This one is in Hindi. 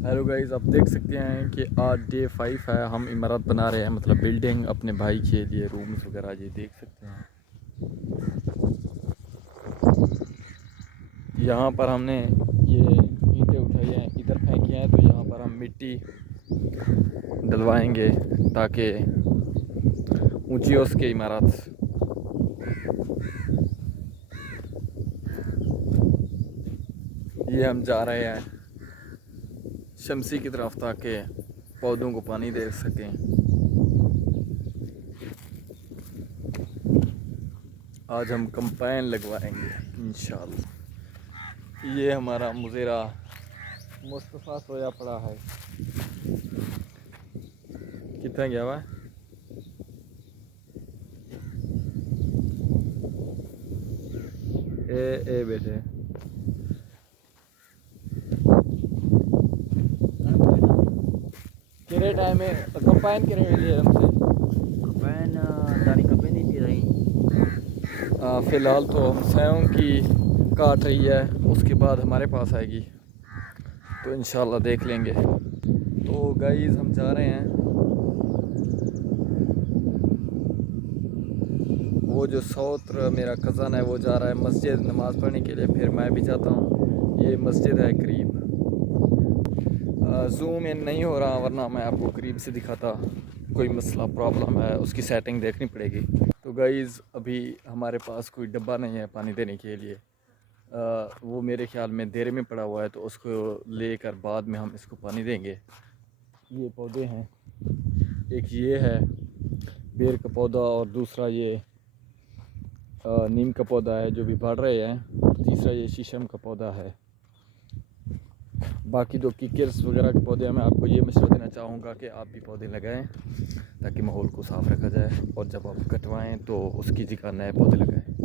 हेलो गाइस, आप देख सकते हैं कि आज डे 5 है। हम इमारत बना रहे हैं, मतलब बिल्डिंग अपने भाई के लिए, रूम्स वगैरह। ये देख सकते हैं, यहाँ पर हमने ये ईंटें उठाई हैं, इधर फेंकी हैं, तो यहाँ पर हम मिट्टी डलवाएंगे ताकि ऊंची हो सके इमारत। ये हम जा रहे हैं शमसी की तरफ ताकि पौधों को पानी दे सकें। आज हम कंपाइन लगवाएंगे इंशाल्लाह। ये हमारा मुज़ेरा मुस्तफ़ा सोया पड़ा है। कितना गया हुआ है? ए बेटे, किरे टाइम में कंपाइन किरे लिए हमसे कपैन दानी कपैन ही पी रही। फ़िलहाल तो हम सेव की काट रही है, उसके बाद हमारे पास आएगी तो इंशाल्लाह देख लेंगे। तो गाइस हम जा रहे हैं, वो जो सौत्र मेरा कज़न है वो जा रहा है मस्जिद नमाज़ पढ़ने के लिए, फिर मैं भी जाता हूँ। ये मस्जिद है करीब, जूम इन नहीं हो रहा वरना मैं आपको करीब से दिखाता। कोई मसला प्रॉब्लम है, उसकी सेटिंग देखनी पड़ेगी। तो गाइस अभी हमारे पास कोई डब्बा नहीं है पानी देने के लिए। वो मेरे ख्याल में देर में पड़ा हुआ है, तो उसको लेकर बाद में हम इसको पानी देंगे। ये पौधे हैं, एक ये है बेर का पौधा, और दूसरा ये नीम का पौधा है जो भी बढ़ रहे हैं, और तीसरा ये शीशम का पौधा है। बाकी जो किकर्स वगैरह के पौधे हैं, मैं आपको ये मशवरा देना चाहूँगा कि आप भी पौधे लगाएं ताकि माहौल को साफ़ रखा जाए, और जब आप कटवाएं तो उसकी जगह नए पौधे लगाएं।